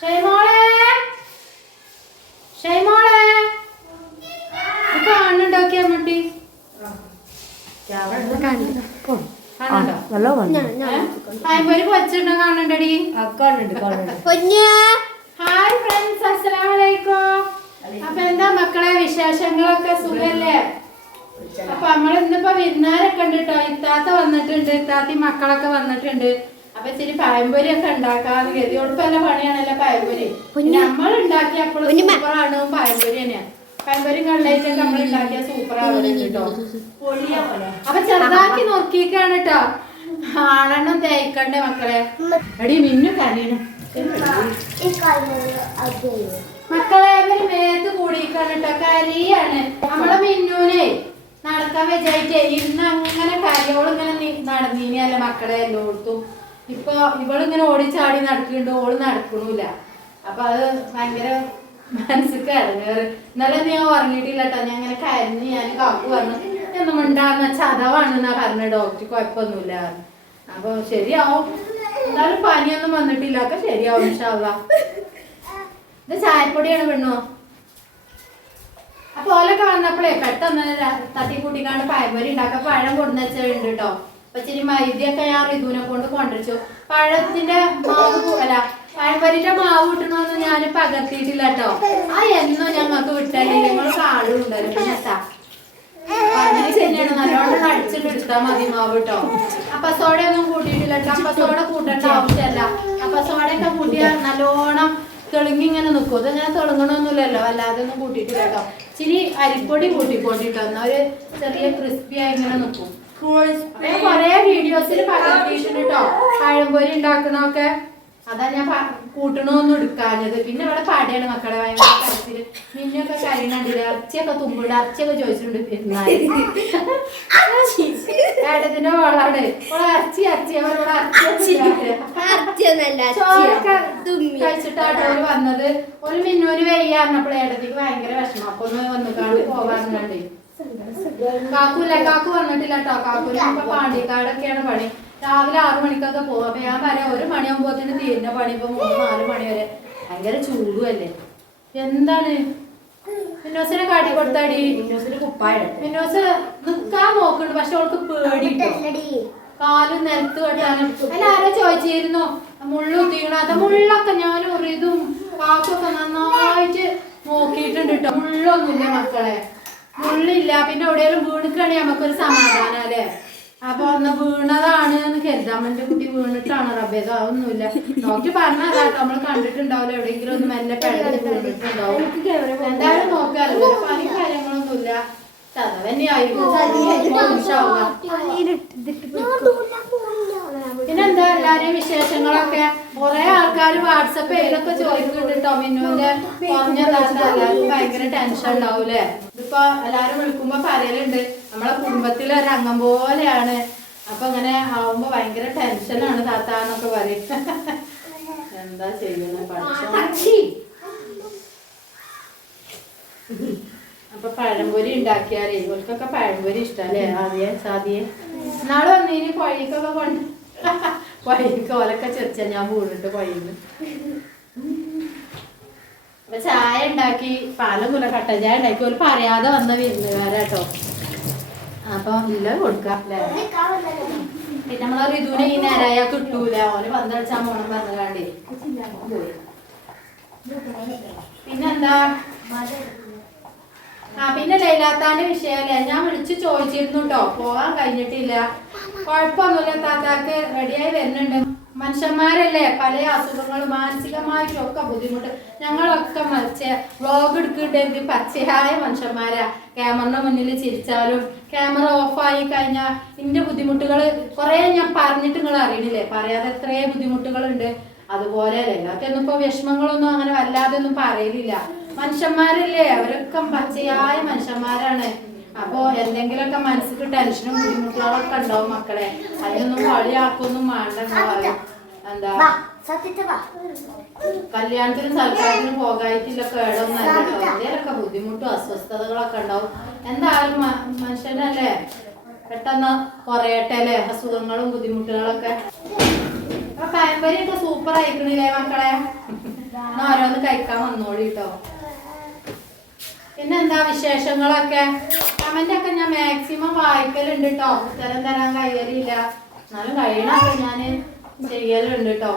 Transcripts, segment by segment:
ഷൈമോളെ ഷൈമോളെ കാണുന്നുണ്ടോക്കിയ മുട്ടി പഴംപൊരി പൊരിച്ചിട്ടുണ്ടോ കാണണ്ടടി. Hi friends, അസ്സലാമലൈക്കും. അപ്പൊ എന്താ മക്കളെ വിശേഷങ്ങളൊക്കെ? സുഖല്ലേ? അപ്പൊ നമ്മൾ ഇന്നിപ്പോ വിരുന്നാരൊക്കെ ഉണ്ട് കേട്ടോ. ഇത്താത്ത വന്നിട്ടുണ്ട്, ഇത്താത്തി മക്കളൊക്കെ വന്നിട്ടുണ്ട്. അപ്പൊ ഇച്ചിരി പഴംപൊരി ഒക്കെ ഉണ്ടാക്കാന്ന് കരുതി. ഒടുപ്പല്ല പണിയാണല്ലോ പഴംപൊരി. നമ്മൾ ഉണ്ടാക്കിയപ്പോഴും സൂപ്പറാണ് പഴംപൊരി തന്നെയാണ്. പഴംപൊരി കള്ളായിട്ടൊക്കെ നമ്മൾ ഉണ്ടാക്കിയ സൂപ്പറാണ് കേട്ടോ. അപ്പൊ ചെറുതാക്കി നോക്കിയേക്കാണ് കേട്ടോ. ആളെണ്ണം തേക്കണ്ടേ മക്കളെ. എടി മിന്നു കരയണം മക്കളെ. അവര് മേത്ത് കൂടിക്കാണ് കേട്ടോ. കരിയാണ് നമ്മളെ മിന്നുനെ. നടക്കാൻ വെച്ചായിട്ട് ഇന്ന് അങ്ങനെ കരയോളം ഇങ്ങനെ നടന്നീനല്ല മക്കളെ എല്ലായിടത്തും. ഇപ്പൊ ഇവളിങ്ങനെ ഓടിച്ചാടി നടക്കുന്നുണ്ട്, ഓള് നടക്കണില്ല. അപ്പൊ അത് ഭയങ്കര മനസ്സിക്ക് ഇറങ്ങേറ്. ഇന്നലെ ഞാൻ ഉറങ്ങിയിട്ടില്ല കേട്ടോ. ഞാൻ ഇങ്ങനെ കരഞ്ഞ് ഞാൻ കാക്കു പറഞ്ഞു ഒന്നും ഉണ്ടാകുന്ന ചതവാണെന്നാ പറഞ്ഞ ഡോക്ടർ. കുഴപ്പമൊന്നുമില്ല. അപ്പൊ ശരിയാവും. എന്തായാലും പനിയൊന്നും വന്നിട്ടില്ല. ഒക്കെ ശരിയാവും ഇൻഷാ അല്ലാഹ്. ഇത് ചായപ്പൊടിയാണ് പെണ്ണോ. അപ്പൊ ഓലൊക്കെ വന്നപ്പോഴേ പെട്ടെന്ന് തട്ടിക്കൂട്ടിക്കാണ്ട് പഴംപൊരി ഉണ്ടാക്കാൻ പഴം കൊടുന്ന് വെച്ചുണ്ട് കേട്ടോ. അപ്പൊ ഇച്ചിരി മൈദയൊക്കെ ഞാൻ ഋതുവിനെ കൊണ്ട് കൊണ്ടുവച്ചു. പഴത്തിന്റെ മാവ് അല്ല പഴംപൊരിന്റെ മാവ് കിട്ടണമെന്ന് ഞാൻ പകർത്തിയിട്ടില്ല കേട്ടോ. ആ എന്നോ ഞങ്ങൾക്ക് വിട്ടല്ലേ ഞങ്ങൾ കാടും ഉണ്ടല്ലോ. അങ്ങനെ തന്നെയാണ്. നല്ലോണം അടിച്ചിട്ട് എടുത്താൽ മതി മാവ് കേട്ടോ. അപ്പൊ സോഡ ഒന്നും കൂട്ടിയിട്ടില്ല കേട്ടോ. അപ്പൊ സോഡ കൂട്ടേണ്ട ആവശ്യമല്ല. അപ്പൊ സോഡയൊക്കെ കൂട്ടിയാൽ നല്ലോണം തെളുങ്ങി ഇങ്ങനെ നിൽക്കും. ഇതിങ്ങനെ തെളുങ്ങണമൊന്നുമില്ലല്ലോ. അല്ലാതെ ഒന്നും കൂട്ടിയിട്ടില്ല കേട്ടോ. ഇച്ചിരി അരിപ്പൊടി കൂട്ടിക്കൊണ്ടിട്ടോ. എന്നാൽ ഒരു ചെറിയ ക്രിസ്പിയായി ഇങ്ങനെ നിൽക്കും. കൊറേ വീഡിയോസിൽ പകർത്തിയിട്ടുണ്ട് കേട്ടോ പഴംപൊരി ഉണ്ടാക്കണൊക്കെ. അതാ ഞാൻ കൂട്ടണമൊന്നും എടുക്കാഞ്ഞത്. പിന്നെ ഇവിടെ പടയാണ് മക്കളെ. ഭയങ്കര കരച്ചില്. മിന്നൊക്കെ കരിയണുണ്ട്. ഇറച്ചിയൊക്കെ തുമ്പിട ഇറച്ചിയൊക്കെ ചോദിച്ചിട്ടുണ്ട്. ഏട്ടത്തിന്റെ മോളാണ്. ഇവിടെ ഇറച്ചി ചോറൊക്കെ കഴിച്ചിട്ടാട്ടോ ഒരു വന്നത്. ഒരു മിന്നൂര് വയ്യാറിനപ്പോൾ ഏട്ടത്തിക്ക് ഭയങ്കര വിഷമം. അപ്പൊ ഒന്ന് വന്നിക്കാണ്ട് പോകാന്ന് കണ്ടേ. കാക്കു വന്നിട്ടില്ല കേട്ടോ. കാക്കൂന് ഇപ്പൊ പാണ്ടിക്കാടൊക്കെയാണ് പണി. രാവിലെ 6 മണിക്കൊക്കെ പോകും. അപ്പൊ ഞാൻ പറയാം 1 മണിയാകുമ്പോത്തിന് തീരുന്ന പണി. ഇപ്പൊ 3-4 മണി വരെ ഭയങ്കര ചൂടുമല്ലേ. എന്താണ് മിന്നോസിനെ കാട്ടി കൊടുത്താടി. മിന്നോസിന് കുപ്പായ മിന്നോസ് നിക്കാൻ നോക്കുന്നുണ്ട്. പക്ഷെ അവൾക്ക് പേടിട്ടോ. കാലും നിലത്ത് കെട്ടാനും. എല്ലാരും ചോദിച്ചിരുന്നു മുള്ളു തീണാത്ത. മുള്ളൊക്കെ ഞാൻ ഇതും കാക്കൊക്കെ നന്നായിട്ട് നോക്കിയിട്ടുണ്ട് കേട്ടോ. മുള്ളൊന്നുമില്ല മക്കളെ. മുള്ളില്ല. പിന്നെ എവിടെയെങ്കിലും വീണിക്കാണെങ്കിൽ നമുക്കൊരു സമാധാനം അല്ലേ. അപ്പൊ ഒന്ന് വീണതാണ് എന്ന് കരുതാം. എന്റെ കുട്ടി വീണിട്ടാണ് റബ്ബേത്. അതൊന്നുമില്ല. ഡോക്ടർ പറഞ്ഞാൽ നമ്മള് കണ്ടിട്ടുണ്ടാവില്ല. എവിടെയെങ്കിലും ഒന്ന് മെല്ലെ പെടല് വീണിട്ടുണ്ടാവും. എന്തായാലും നോക്കാറില്ല. പനി കാര്യങ്ങളൊന്നുമില്ല. പിന്നെന്താ എല്ലാരെയും വിശേഷങ്ങളൊക്കെ? കുറെ ആൾക്കാർ വാട്സപ്പിലൊക്കെ ചോദിക്കുന്നുണ്ട് കേട്ടോ. മിന്നുവിന്റെ കുറഞ്ഞതാത്ത എല്ലാവർക്കും ഭയങ്കര ടെൻഷൻ ഉണ്ടാവൂലേ. ഇതിപ്പോ എല്ലാരും വിളിക്കുമ്പോ പറയലുണ്ട് നമ്മളെ കുടുംബത്തിലെ ഒരു അംഗം പോലെയാണ്. അപ്പൊ ഇങ്ങനെ ആവുമ്പോ ഭയങ്കര ടെൻഷനാണ് താത്താന്നൊക്കെ പറയും. എന്താ ചെയ്യുന്നത് പഠിച്ചോ. അപ്പൊ പഴംപൊരി ഉണ്ടാക്കിയാലേ ഇവർക്കൊക്കെ പഴംപൊരി ഇഷ്ടല്ലേ. സാദിയെ നാളെ വന്നീന് പൊഴിക്കൊക്കെ കൊണ്ട് പൊഴിക്ക് ഓലൊക്കെ ചെറിച്ച ഞാൻ വീണിട്ട് പൊഴിന്ന്. അപ്പൊ ചായ ഉണ്ടാക്കി. പാലൊന്നുമില്ല, കട്ടൻ ചായ ഉണ്ടാക്കി. ഒരു പറയാതെ വന്ന വിരുന്നുകാരാട്ടോ. അപ്പൊ ഇല്ല കൊടുക്കാം അല്ലേ. പിന്നെ നമ്മളെ ഋതുവിനെ ഈ നേരായ കിട്ടൂല. ഓന് പന്തളിച്ചാൻ പോണം പറഞ്ഞാണ്ടേ പോയി. പിന്നെന്താ പിന്നെ ലൈലാത്താന്റെ വിഷയല്ലേ. ഞാൻ വിളിച്ചു ചോദിച്ചിരുന്നു കേട്ടോ. പോകാൻ കഴിഞ്ഞിട്ടില്ല. കുഴപ്പമൊന്നുമില്ല. താത്താക്ക് റെഡിയായി വരുന്നുണ്ട്. മനുഷ്യന്മാരല്ലേ, പല അസുഖങ്ങളും മാനസികമായിട്ടും ഒക്കെ ബുദ്ധിമുട്ട്. ഞങ്ങളൊക്കെ വ്ളോഗ് എടുക്കിട്ടെങ്കിൽ പച്ചയായ മനുഷ്യന്മാരാ. ക്യാമറിന്റെ മുന്നിൽ ചിരിച്ചാലും ക്യാമറ ഓഫായി കഴിഞ്ഞാൽ ഇതിന്റെ ബുദ്ധിമുട്ടുകൾ കുറെ ഞാൻ പറഞ്ഞിട്ട് നിങ്ങൾ അറിയണില്ലേ. പറയാതെ എത്രയോ ബുദ്ധിമുട്ടുകളുണ്ട്. അതുപോലെ എല്ലാത്തൊന്നും ഇപ്പൊ വിഷമങ്ങളൊന്നും അങ്ങനെ വല്ലാതെ ഒന്നും പറയലില്ല. മനുഷ്യന്മാരല്ലേ, അവരൊക്കെ പച്ചയായ മനുഷ്യന്മാരാണ്. അപ്പൊ എന്തെങ്കിലുമൊക്കെ മനസ്സിക്ക് ടെൻഷനും ബുദ്ധിമുട്ടുകളൊക്കെ ഉണ്ടാവും മക്കളെ. അതിനൊന്നും കളിയാക്കൊന്നും വേണ്ട. എന്താ കല്യാണത്തിനും സൽക്കാരത്തിനും പോകായിട്ടില്ലൊക്കെ ഇടമൊന്നും എന്തെങ്കിലൊക്കെ ബുദ്ധിമുട്ടും അസ്വസ്ഥതകളൊക്കെ ഉണ്ടാവും. എന്തായാലും മനുഷ്യനല്ലേ പെട്ടെന്ന് കുറയട്ടെ അല്ലേ അസുഖങ്ങളും ബുദ്ധിമുട്ടുകളൊക്കെ. പഴംപൊരിയൊക്കെ സൂപ്പർ ആയിക്കണില്ലേ മക്കളെ. എന്നാ ഓരോന്ന് കഴിക്കാൻ വന്നോളൂ കേട്ടോ. പിന്നെ എന്താ വിശേഷങ്ങളൊക്കെ? കമന്റ് ഒക്കെ ഞാൻ മാക്സിമം വായിക്കലുണ്ട് കേട്ടോ. ഉത്തരം തരാൻ കഴിയലില്ല, എന്നാലും കഴിയണൊക്കെ ഞാൻ ചെയ്യലുണ്ട് കേട്ടോ.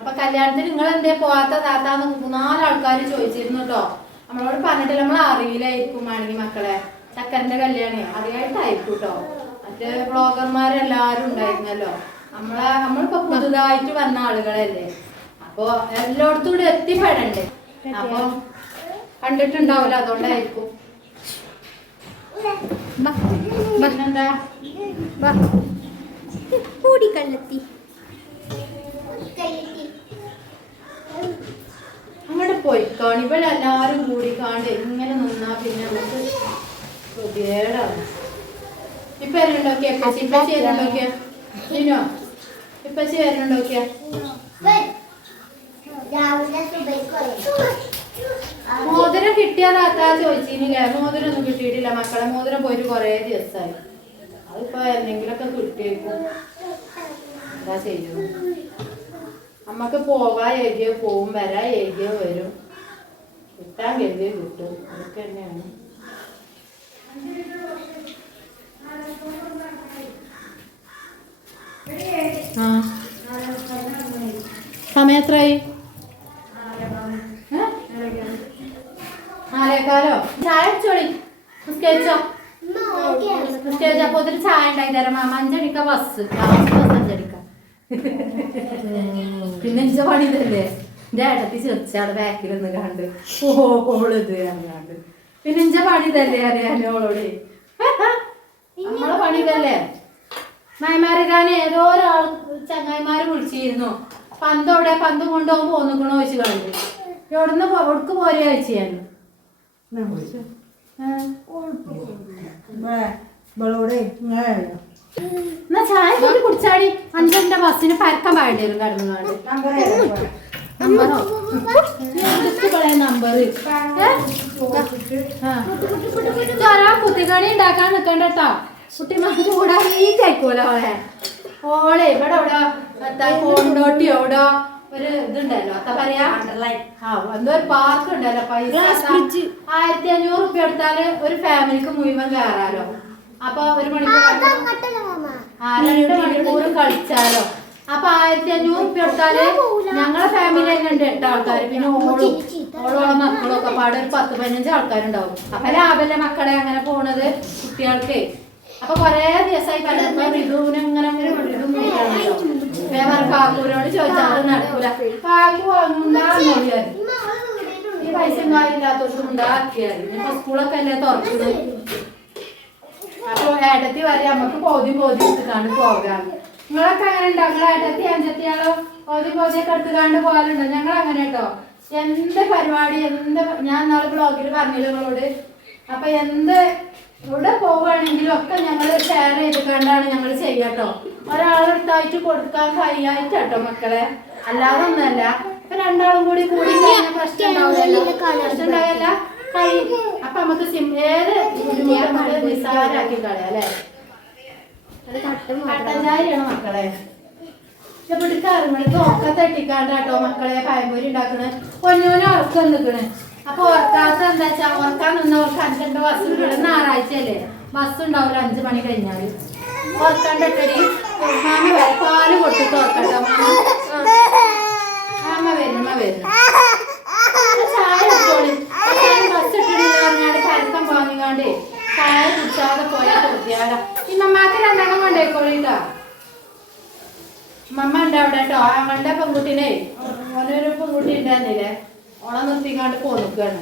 അപ്പൊ കല്യാണത്തിന് നിങ്ങൾ എന്തേ പോവാത്ത താത്താന്ന് 3-4 ആൾക്കാർ ചോദിച്ചിരുന്നു കേട്ടോ. നമ്മളോട് പറഞ്ഞിട്ടില്ല, നമ്മൾ അറിയില്ലായിരിക്കും ആണെങ്കിൽ മക്കളെ ചക്കരന്റെ കല്യാണേ അറിയായിട്ടായിരിക്കും കേട്ടോ. മറ്റേ ബ്ലോഗർമാരെല്ലാരും ഉണ്ടായിരുന്നല്ലോ. നമ്മളിപ്പോ പുതുതായിട്ട് വന്ന ആളുകളല്ലേ, അപ്പൊ എല്ലായിടത്തും കൂടെ എത്തിപ്പെടണ്ടേ. അപ്പൊ കണ്ടിട്ടുണ്ടാവില്ല, അതുകൊണ്ടായിരിക്കും. പിന്നെന്താ അങ്ങോട്ട് പോയിക്കാണ്. ഇവിടെ എല്ലാരും കൂടിക്കാണ്ട് ഇങ്ങനെ നിന്നാ പിന്നെ നമുക്ക് സുഖേടാണ്. ഇപ്പൊ വരുന്നുണ്ടോക്കിയ ഇപ്പൊ ചേരുന്നുണ്ടോക്കിയ ഇനോ ഇപ്പൊ ചേരുന്നുണ്ടോക്കിയ മോതിരം കിട്ടിയതാത്താ ചോദിച്ചില്ലേ? മോതിരം ഒന്നും കിട്ടിയിട്ടില്ല മക്കളെ. മോതിരം പോയിട്ട് കൊറേ ദിവസമായി. അതിപ്പോ എന്തെങ്കിലുമൊക്കെ കിട്ടിയേക്കും. എന്താ ചെയ്യും? നമ്മക്ക് പോകാൻ എഴുതിയോ പോവും, വരാൻ എഴുതിയോ വരും, കിട്ടാൻ കരുതിയോ കിട്ടും. അതൊക്കെ തന്നെയാണ്. സമയം എത്രയായി? 4:15. ചായ അടിച്ചോളി. നിസ്കരിച്ചോ? നിസ്കരിച്ചപ്പോ ഒത്തിരി ചായ ഉണ്ടാക്കി തരാം മാമ. 5 മണിക്കാ ബസ്. 5 മണിക്കാ. പിന്നെ ഇഞ്ച പണി ഇതല്ലേ. എന്റെ ഏട്ടത്തി ചെറിച്ചാട് ബാക്കിൽ നിന്ന് കണ്ട് ഓളിത് കണ്ട്. പിന്നെ ഇഞ്ച പണി ഇതല്ലേ അറിയാനോ ഓളോട്. നമ്മളെ പണി ഇതല്ലേ. മൈമാരിക്കാൻ ഏതോ ഒരാൾ ചങ്ങായിമാര് വിളിച്ചിരുന്നു. പന്തോടെ പന്ത് കൊണ്ടുപോകാൻ പോന്നിക്കണോ ചോദിച്ചു കണ്ടു. എവിടുന്ന് ഒടുക്ക് പോരെ കഴിച്ചു ഞാൻ. എന്നാ ചായ കൂടി കുടിച്ചാടി. 5:00 ബസ്സിന് പരക്കാൻ പാടേണ്ടി വരും കടന്നുകാണ്ട്. നമ്പറോ നമ്പർ കുത്തിക്കണി ഉണ്ടാക്കാൻ നിക്കണ്ട കേട്ടോ. കുട്ടിമാർക്ക് ചൂടാൻ ഈ കഴിക്കൂല ഓളെ. ഇവിടെ ഇവിടെ കൊണ്ടോട്ടി എവിടെ ഒരു ഇതുണ്ടല്ലോ, എന്താ പറയാ, എന്തോ ഒരു പാർക്ക് ഉണ്ടല്ലോ. പൈസ 1500 റുപ്യ എടുത്താല് ഒരു ഫാമിലിക്ക് മുഴുവൻ കയറാലോ. അപ്പൊ 1 മണിക്കൂർ 2 മണിക്കൂർ കളിച്ചാലോ. അപ്പൊ 1500 റുപ്യ എടുത്താല് ഞങ്ങളെ ഫാമിലി തന്നെ ഉണ്ട് 8 ആൾക്കാർ. പിന്നെ ഓളോളം മക്കളും ഒക്കെ പാടെ ഒരു 10-15 ആൾക്കാരുണ്ടാവും. അപ്പൊ ലാഭല്ലേ മക്കളെ അങ്ങനെ പോണത് കുട്ടികൾക്ക്. അപ്പൊ കൊറേ ദിവസമായി പലപ്പോ ഋതുവിനെ ഇങ്ങനെ കാക്കൂരോട് ചോദിച്ചാൽ നടക്കൂല. കാക്കു ഉണ്ടാകുന്ന ഈ പൈസ കാര്യമില്ലാത്തവർക്കും ഉണ്ടാക്കിയാൽ ഇപ്പൊ സ്കൂളൊക്കെ അല്ലേ തുറക്കുന്നത്. അപ്പൊ ഏട്ടത്തി പറയാ നമുക്ക് പോതി എടുത്തുകാണ്ട് പോകാം. നിങ്ങളൊക്കെ അങ്ങനെ ഉണ്ടോ? നിങ്ങളെ ഏട്ടത്തി അഞ്ചത്തിയാളോ പോതിയൊക്കെ എടുത്തുകാണ്ട് പോകാറുണ്ടോ? ഞങ്ങൾ അങ്ങനെ കേട്ടോ. എന്ത് പരിപാടി ഞാൻ നാളെ ബ്ലോഗിൽ പറഞ്ഞില്ല നിങ്ങളോട്. അപ്പൊ ഇവിടെ പോവുകയാണെങ്കിലും ഒക്കെ ഞങ്ങൾ ഷെയർ ചെയ്തുകൊണ്ടാണ് ഞങ്ങൾ ചെയ്യാട്ടോ. ഒരാളെടുത്തായിട്ട് കൊടുക്കാൻ കഴിയായിട്ടോ മക്കളെ, അല്ലാതെ ഒന്നല്ല. ഇപ്പൊ 2 ആളും കൂടി പ്രശ്നം ഉണ്ടാവില്ലല്ലോ. പ്രശ്നം ഉണ്ടാവില്ല കഴിയും. അപ്പൊ നമുക്ക് ഏത് നമുക്ക് നിസ്സാരാക്കി കളയാം അല്ലേ. കട്ടൻ ചായയാണ് മക്കളെ. പിടിക്കാറുണ്ട് ഒക്കെ തട്ടിക്കാണ്ടാട്ടോ മക്കളെ പഴംപൊരി ഉണ്ടാക്കണേ. പൊന്നൂന് ഉറക്കം നിൽക്കണേ. അപ്പൊ ഓർക്കാത്ത എന്താ വെച്ചാ ഓർക്കാൻ നിന്നവർക്ക് 5:00 ബസ് കിട്ടും. ഞായറാഴ്ചയല്ലേ ബസ് ഉണ്ടാവില്ല 5 മണി കഴിഞ്ഞാല്. ഓർക്കാണ്ടടി മാമ വരും, പാല് കൊടുത്തിട്ട് ഓർക്കട്ടോ. അമ്മ വരുന്നു ചായ എടുത്തോളി. ബസ് ഇട്ടിട്ട് പറഞ്ഞാണ്ട് പരക്കം വാങ്ങിക്കാണ്ട് ചായ കുടിച്ചാതെ പോയാൽ കൊടുത്തിയാടാ. ഈ മമ്മാക്ക് 2 കൊണ്ടേക്കോളിട്ടാ. മമ്മ ഉണ്ട് അവിടെ കേട്ടോ. അവളുടെ പെൺകുട്ടീനെ ഓനൊരു പെൺകുട്ടി ഉണ്ടായിരുന്നില്ലേ, ഓളെ നിർത്തിക്കാണ്ട് പോന്നിക്കാണ്.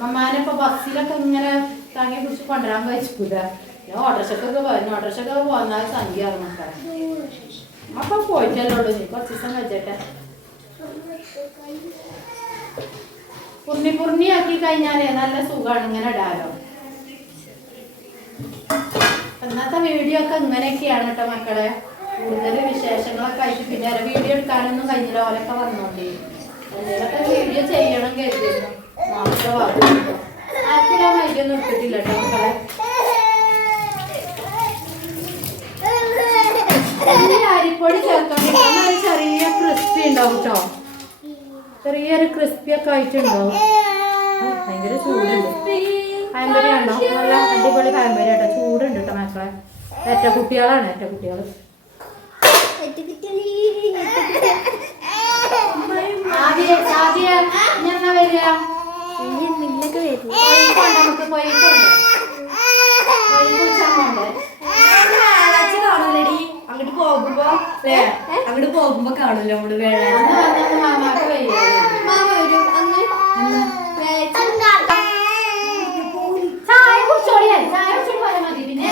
മമ്മാനെ ഇപ്പൊ ബസ്സിലൊക്കെ ഇങ്ങനെ തങ്ങി പിടിച്ച് കൊണ്ടുവരാൻ കഴിച്ചില്ല. ഞാൻ ഓട്ടോറിക്ഷക്കൊക്കെ പോന്നാൽ സംഖ്യ മക്കളെ. അപ്പൊ പോയിട്ടല്ലോ നീ കുറച്ച് ദിവസം വെച്ചേട്ടെ. പുർണിയാക്കി കഴിഞ്ഞാലേ നല്ല സുഖമാണ് ഇങ്ങനെ ഇടാലോ. ഇന്നത്തെ വീഡിയോ ഒക്കെ ഇങ്ങനെയൊക്കെയാണ് കേട്ടോ മക്കളെ. കൂടുതൽ വിശേഷങ്ങളൊക്കെ ആയിട്ട് പിന്നെ വീഡിയോ എടുക്കാനൊന്നും കഴിഞ്ഞില്ല. ഓലൊക്കെ വന്നോണ്ടേ എന്തെങ്കിലുമൊക്കെ വീഡിയോ ചെയ്യണം കരുതിയിരുന്നു. മാത്രം പറഞ്ഞു ആർക്കും മൈക്കൊന്നും എടുത്തിട്ടില്ല കേട്ടോ മക്കളെ. അരിപ്പൊടി ചേർത്തോണ്ടിരിക്കും. ചെറിയ ക്രിസ്പി ഉണ്ടാവും കേട്ടോ. ചെറിയൊരു ക്രിസ്പിയൊക്കെ ആയിട്ടുണ്ടാവും. ഭയങ്കര ചൂടുണ്ട്. പഴംപൊരി ഉണ്ടോ? നല്ല അടിപൊളി പഴംപൊരി കേട്ടോ. ചൂടുണ്ട് കേട്ടോ മക്കളെ. ഏറ്റ കുട്ടികളാണ് ഏറ്റ കുട്ടികൾ. നമുക്ക് പോയിക്കോണ്ട് അങ്ങോട്ട് പോകുമ്പോ കാണൂല്ലോ നമ്മള് വേള മാമാക്ക് വയ്യ. ചായ കുടിച്ചോളിയാ, ചായ കുടിച്ചോണ്ട് പോയാൽ മതി. പിന്നെ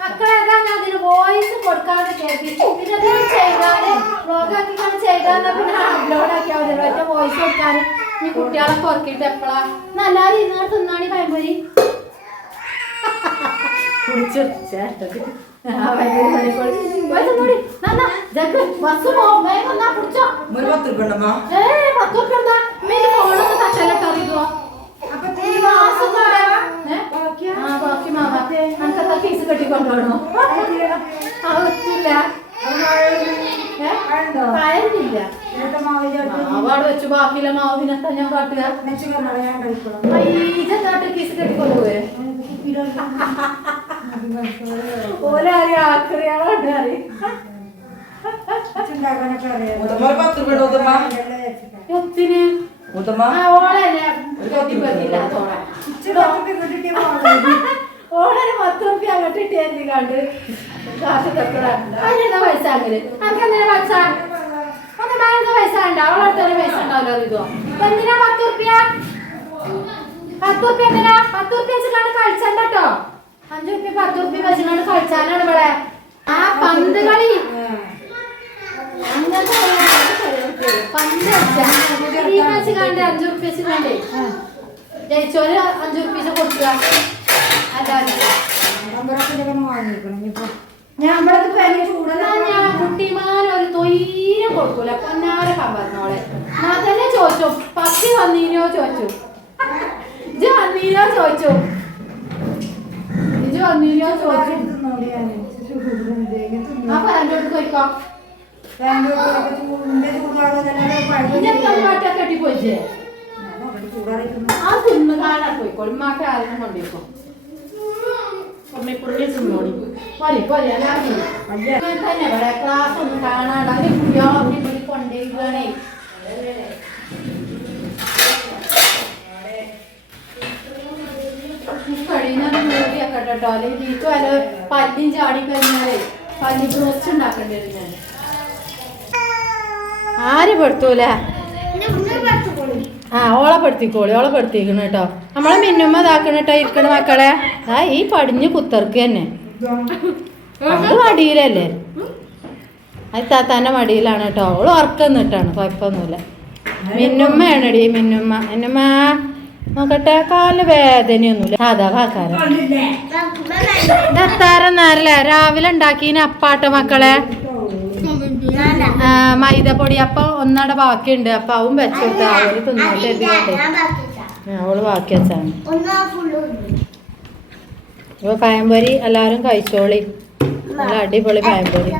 മക്കളെ അതിന് വോയിസ് കൊടുക്കാതെ കേൾക്കി. പിന്നെ ചെയ്താല് ബ്ലോഗാക്കി ചെയ്താൽ പിന്നെ അപ്ലോഡ് ആക്കിയാൽ മതി. ഒറ്റ വോയിസ് കൊടുക്കാൻ ഈ കുട്ടികളെ കുറക്കിയിട്ട് എപ്പോഴാ നല്ലാരും ഇന്നോട്ട് തിന്നാണി പഴംപൊരി കുടിച്ചു ചേട്ടത്. ബാക്കി മാമ നമുക്കത്തെ ഫീസ് കെട്ടിക്കൊണ്ടുപോകണോ? പറ്റില്ല, പയറില്ല. മാവാട് വെച്ച് ബാക്കിയില്ല മാവിനൊക്കെ ഞാൻ കാട്ടുക. ഇതെന്താട്ട് ഫീസ് കെട്ടിക്കൊണ്ടുപോയേ ഓരാരി ആക്രിയാളോണ്ട് അറിയും. എത്തിന് ഓളെ ഓളൊരു 10 റുപ്യ അങ്ങോട്ട് ഇട്ടേണ്ടി കണ്ട് കാശ് അതിനെന്താ പൈസ അങ്ങനെ അനക്കെന്തിനാ പൈസ? ഒന്ന് വേണ്ട പൈസ ഉണ്ടോ? അവളടുത്തൊരു പൈസ ഉണ്ടാവല്ലോ. ഇതോ എന്തിനാ 10 റുപ്യ? 10 റുപ്യ എന്തിനാ? 10 റുപ്യ വെച്ചിട്ടാണ് കളിച്ചണ്ട കേട്ടോ. 5 റുപ്യ 10 റുപ്യ വെച്ചിട്ടാണ് കളിച്ചാലാണ് ഇവിടെ ആ പന്ത് കളി. പന്ത് വെച്ചുകാണ്ട് 5 റുപ്യ വെച്ചുകാണ്ടേ ജയിച്ചോര് 5 റുപ്യ കൊടുക്കുക. ഞാൻ കുട്ടിമാനൊരു തൊയ്യം കൊടുക്കൂല. പൊന്നാരെ പറഞ്ഞോളെ ഞാൻ തന്നെ ചോദിച്ചു. പക്ഷി വന്നീനോ ചോദിച്ചു. ഇജ് വന്നീനോ ചോദിച്ചു. ഇജ് വന്നീനോ ചോദിച്ചു. അപ്പൊ രണ്ടോട്ട് ചോദിക്കോ കെട്ടിപ്പോയിച്ചേ ആ തിന്ന് കാണാൻ പോയിക്കോളും. മാറ്റ ആരും കൊണ്ടിരിക്കും. തന്നെ ഇവിടെ ക്ലാസ് ഒന്നും കാണാണ്ട് അവര് കുട്ടികളെ കൊണ്ടേക്കണേ. കഴിയുന്നത് മൂടിയൊക്കെ കേട്ടോ. അല്ലെങ്കിൽ എനിക്ക് വല്ല പല്ലും ചാടി കഴിഞ്ഞാലേ പല്ലി ബ്രോസ്റ്റ് ഉണ്ടാക്കേണ്ടി വരും. ഞാൻ ആര് പെടുത്തൂല. ഓളെ പെടുത്തിക്കോളി. ഓളെ പെടുത്തിക്കണം കേട്ടോ. നമ്മളെ മിന്നുമ്മ ഇതാക്കണ കേട്ടോ. ഇരിക്കണ മക്കളെ ഈ പടിഞ്ഞ് കുത്തർക്ക് തന്നെ. അത് മടിയിലല്ലേ? അത് താത്താൻ്റെ മടിയിലാണ് കേട്ടോ. ഓള് ഉറക്കം കുഴപ്പമൊന്നുമില്ല. മിന്നുമ്മയാണടി മിന്നുമ്മ. മിന്നുമ്മ നോക്കട്ടെ. കാല് വേദനയൊന്നുമില്ല. സാധാ വാക്കാരം എത്താരം നേരല്ലേ രാവിലെ ഉണ്ടാക്കിന് അപ്പാട്ട മക്കളെ. മൈദപ്പൊടി അപ്പൊ ഒന്നടെ ബാക്കിയുണ്ട്. അപ്പൊ അവൻ വെച്ചോട്ടെ. അവര് തിന്നോട്ടെ അവള് ബാക്കി വെച്ചാണ്. ഇപ്പൊ പഴംപൊരി എല്ലാരും കഴിച്ചോളി. നല്ല അടിപൊളി പഴംപൊരി.